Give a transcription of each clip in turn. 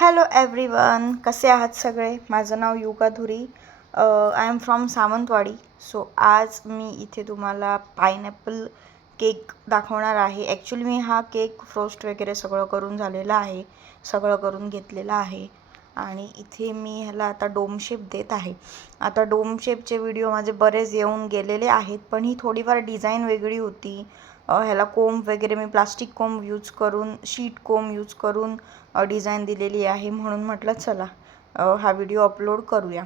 Hello everyone, कसे आहात सगळे. माझं नाव Yuga Dhuri. I am from Sawantwadi. So आज मी इथे तुम्हाला पायनॅपल केक दाखवणार आहे. ॲक्च्युली मी हा केक फ्रोस्ट वगैरे सगळं करून झालेला आहे, सगळं करून घेतलेलं आहे. आणि इथे मी ह्याला आता डोम शेप देत आहे. आता डोम शेपचे व्हिडिओ माझे बरेच येऊन गेलेले आहेत, पण ही थोडीफार डिझाईन वेगळी होती. ह्याला कोंब वगैरे मी प्लास्टिक कोंब यूज करून, शीट कोंब यूज करून डिझाईन दिलेली आहे, म्हणून म्हटलं चला हा व्हिडिओ अपलोड करूया.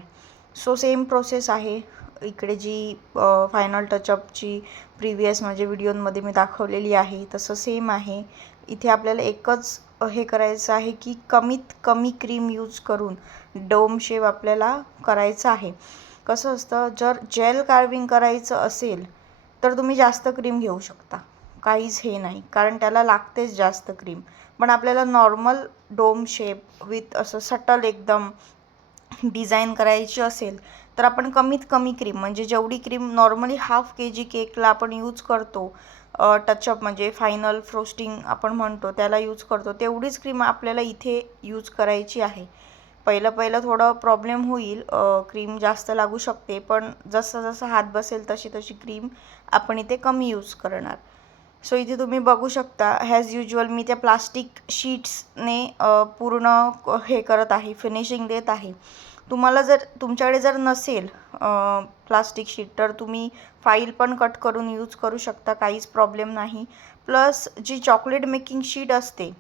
सो सेम प्रोसेस आहे. इकडे जी फायनल टचअपची प्रिव्हियस माझ्या व्हिडिओमध्ये मी दाखवलेली आहे तसं सेम आहे. इथे आपल्याला एकच हे करायचं आहे की कमीत कमी क्रीम यूज करून डोम शेप आपल्याला करायचं आहे. कसं असतं, जर जेल कार्विंग करायचं असेल तर तुम्ही जास्त क्रीम घेऊ शकता, काहीच हे नाही, कारण त्याला लागतेच जास्त क्रीम. पण आपल्याला नॉर्मल डोम शेप विथ असं सटल एकदम डिझाईन करायची असेल तर आपण कमीत कमी क्रीम, म्हणजे जेवढी क्रीम नॉर्मली हाफ kg केकला आपण यूज करतो, टचअप म्हणजे फायनल फ्रोस्टिंग आपण म्हणतो त्याला यूज करतो, तेवढीच क्रीम आपल्याला इथे यूज करायची आहे. पहिलं थोडं प्रॉब्लेम होईल, क्रीम जास्त लागू शकते, पण जसं जसं हात बसेल तशी तशी क्रीम आपण इथे कमी यूज करणार. सो इथे तुम्ही बघू शकता, ॲज युजल मी त्या प्लास्टिक शीट्सने पूर्ण हे करत आहे, फिनिशिंग देत आहे. तुम्हाला जर तुमच्याकडे जर नसेल प्लास्टिक शीट तर तुम्ही फाईल पण कट करून यूज करू शकता, काहीच प्रॉब्लेम नाही. प्लस जी चॉकलेट मेकिंग शीट असते,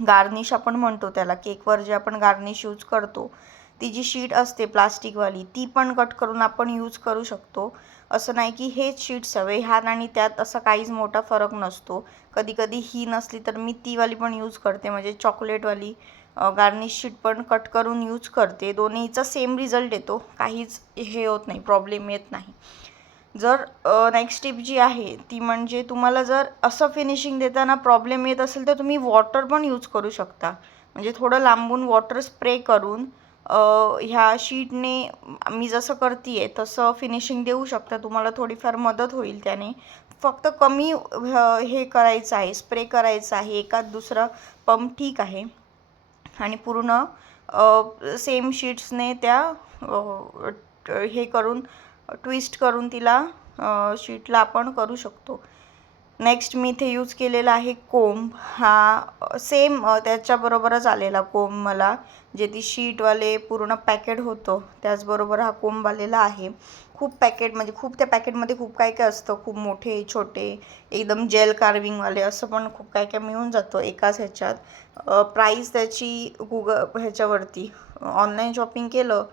गार्निश आपण म्हणतो त्याला, केकवर जे आपण गार्निश यूज करतो, ती जी शीट असते प्लास्टिकवाली, ती पण कट करून आपण यूज करू शकतो. असं नाही की हेच शीट्स हवे, ह्यात आणि त्यात असा काहीच मोठा फरक नसतो. कधी कधी ही नसली तर मी तीवाली पण यूज करते, म्हणजे चॉकलेटवाली गार्निश शीट पण कट करून यूज करते. दोन्हीचा सेम रिझल्ट येतो, काहीच हे होत नाही, प्रॉब्लेम येत नाही. जर नेक्स्ट टिप जी आहे ती म्हणजे, तुम्हाला जर असं फिनिशिंग देताना प्रॉब्लेम येत असेल तर तुम्ही वॉटर पण यूज करू शकता. म्हणजे थोडं लांबून वॉटर स्प्रे करून ह्या शीटने मी जसं करते आहे तसं फिनिशिंग देऊ शकता. तुम्हाला थोडीफार मदत होईल त्याने. फक्त कमी हे करायचं आहे, स्प्रे करायचं आहे, एकात दुसरा पंप ठीक आहे. आणि पूर्ण सेम शीट्सने त्या हे करून ट्विस्ट करून तिला शीटला आपण करू शकतो. नेक्स्ट मी इथे यूज केलेला आहे कोंब. हा सेम त्याच्याबरोबरच आलेला कोंब मला, जे ती शीटवाले पूर्ण पॅकेट होतं त्याचबरोबर हा कोंब आलेला आहे. खूप पॅकेट, म्हणजे खूप त्या पॅकेटमध्ये खूप काय काय असतं, खूप मोठे छोटे एकदम जेल कार्विंगवाले असं पण खूप काय काय मिळून जातं एकाच ह्याच्यात. प्राईस त्याची ह्याच्यावरती ऑनलाईन शॉपिंग केलं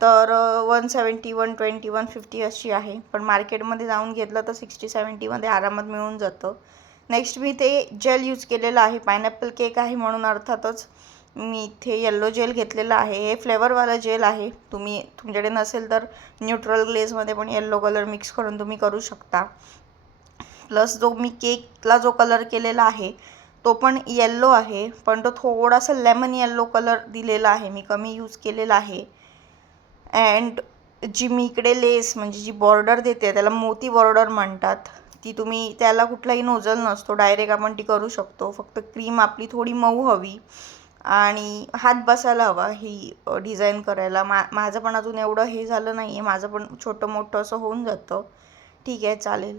तर 170, 120, 150 अशी आहे, पण मार्केटमध्ये जाऊन घेतलं तर 60-70मध्ये आरामात मिळून जातं. नेक्स्ट मी ते जेल यूज केलेलं आहे, पायनॅपल केक आहे म्हणून अर्थातच मी इथे येल्लो जेल घेतलेला आहे. हे फ्लेवरवाला जेल आहे. तुमच्याकडे नसेल तर न्यूट्रल ग्लेजमध्ये पण येल्लो कलर मिक्स करून तुम्ही करू शकता. प्लस जो मी केकला जो कलर केलेला आहे तो पण येल्लो आहे, पण तो थोडासा लेमन येल्लो कलर दिलेला आहे, मी कमी यूज केलेला आहे. अँड जी मी इकडे लेस, म्हणजे जी बॉर्डर देते त्याला मोती बॉर्डर म्हणतात, ती तुम्ही, त्याला कुठलाही नोजल नसतो, डायरेक्ट आपण ती करू शकतो. फक्त क्रीम आपली थोडी मऊ हवी आणि हात बसायला हवा ही डिझाईन करायला. माझं पण अजून एवढं हे झालं नाही आहे, माझं पण छोटं मोठं असं होऊन जातं. ठीक आहे, चालेल.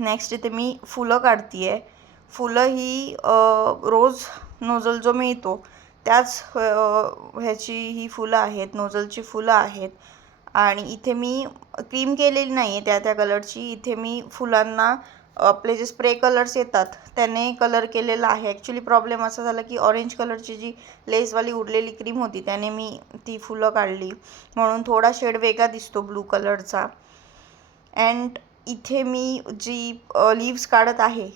नेक्स्ट इथे मी फुलं काढते आहे. फुलं ही रोज नोझल जो मिळतो त्याच ह्याची ही फुलं आहेत, नोझलची फुलं आहेत. आणि इथे मी क्रीम केलेली नाही आहे त्या कलरची. इथे मी फुलांना आपले जे स्प्रे कलर्स येतात त्याने कलर केलेला आहे. ॲक्च्युली प्रॉब्लेम असा झाला की ऑरेंज कलरची जी लेसवाली उडलेली क्रीम होती त्याने मी ती फुलं काढली, म्हणून थोडा शेड वेगळा दिसतो ब्लू कलरचा. अँड इथे मी जी लीव्स काढत आहे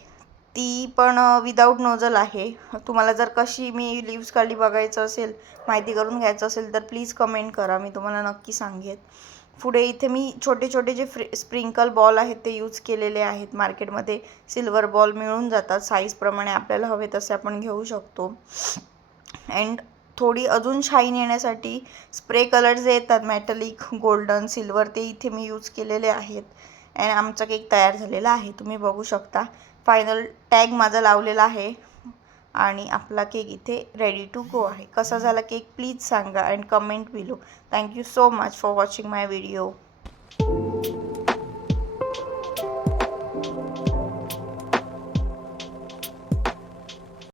ती पण विदाऊट नोझल आहे. तुम्हाला जर कशी मी लीव्स काढली बघायचं असेल, माहिती करून घ्यायचं असेल तर प्लीज कमेंट करा, मी तुम्हाला नक्की सांगेन. पुढे इथे मी छोटे छोटे जे स्प्रिंकल बॉल आहेत ते यूज केलेले आहेत. मार्केटमध्ये सिल्वर बॉल मिळून जातात, साईजप्रमाणे आपल्याला हवे तसे आपण घेऊ शकतो. अँड थोडी अजून शाईन येण्यासाठी स्प्रे कलर जे येतात मेटलिक, गोल्डन, सिल्वर, ते इथे मी यूज केलेले आहेत. अँड आमचा केक तयार झालेला आहे, तुम्ही बघू शकता. फायनल टॅग माझा लावलेला आहे आणि आपला केक इथे रेडी टू गो आहे. कसा झाला केक प्लीज सांगा and comment below. Thank you so much for watching my video.